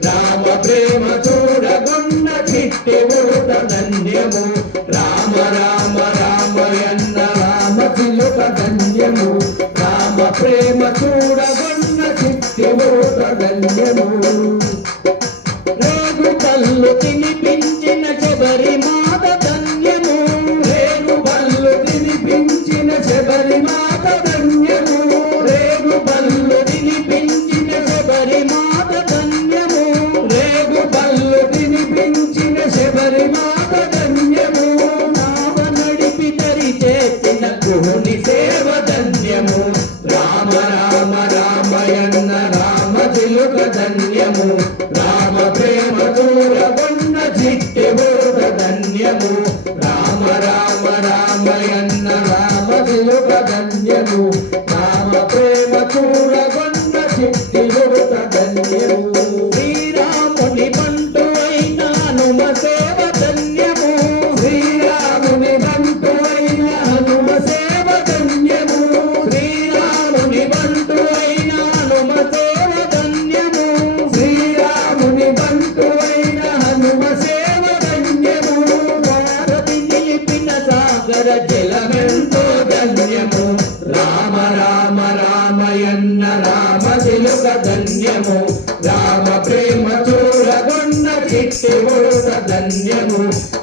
రామ ప్రేమ చూడగొన్న చిట్టి ఊట ధన్యము రామ రామ రామయన్న రామ చిలుక ధన్యము రామ ప్రేమ చూడగొన్న చిట్టి ఊట ధన్యము రేగు కళ్ళు తినిపించిన శబరి మాత ధన్యము రేగు కళ్ళు తినిపించిన శబరి మాత ధన్యము రేగు కళ్ళు తినిపించిన శబరి మాత ధన్యము రేగు కళ్ళు తినిపించిన శబరి మాత ధన్యము నామ నడిపి తరి చేసిన గుహుని సేవ ధన్యము రామ రామ రామయన్న రామ చిలుక ధన్యము రామ ప్రేమ చూరగొన్న చిట్టి ఊట ధన్యము రామ రామ రామయన్న రామ చిలుక ధన్యము రామ ప్రేమ చూరగొన్న చిట్టి ఊట ధన్యము శ్రీరాముని బంటు అయిన హనుమ సేవ ధన్యము శ్రీరాముని బంటు అయిన హనుమ సేవ ధన్యము శ్రీరాముని బంటు అయిన హనుమ సేవ ధన్యము శ్రీరాముని బంటు అయిన హనుమ సేవ ధన్యము భారతి నిలిపిన సాగర జలమెంతో ధన్యము రామ రామ రామయన్న రామ చిలుక ధన్యము రామ ప్రేమ చూరగొన్న చిట్టి ఊట ధన్యము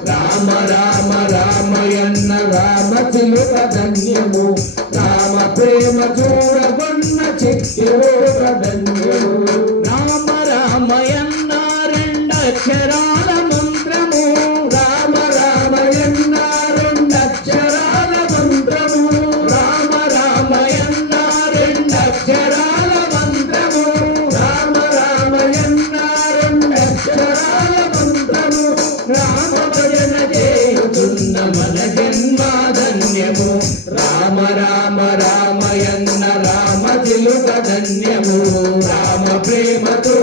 రామ రామ రామయన్న రామ చిలుక ధన్యము రామ ప్రేమ చూరగొన్న చిట్టి ఊట ధన్యము రామ రామయన్న రెండక్షరాల మంత్రము రామ రామయన్న రెండక్షరాల మంత్రము రామ రామయన్న రెండక్షరాల మంత్రము రామ రామయన్న రెండక్షరాల మంత్రము రామ భజన చేయుచున్న మన జన్మ ధన్యము రామ రామ రామయన్న రామ చిలుక ధన్యము రామ ప్రేమతో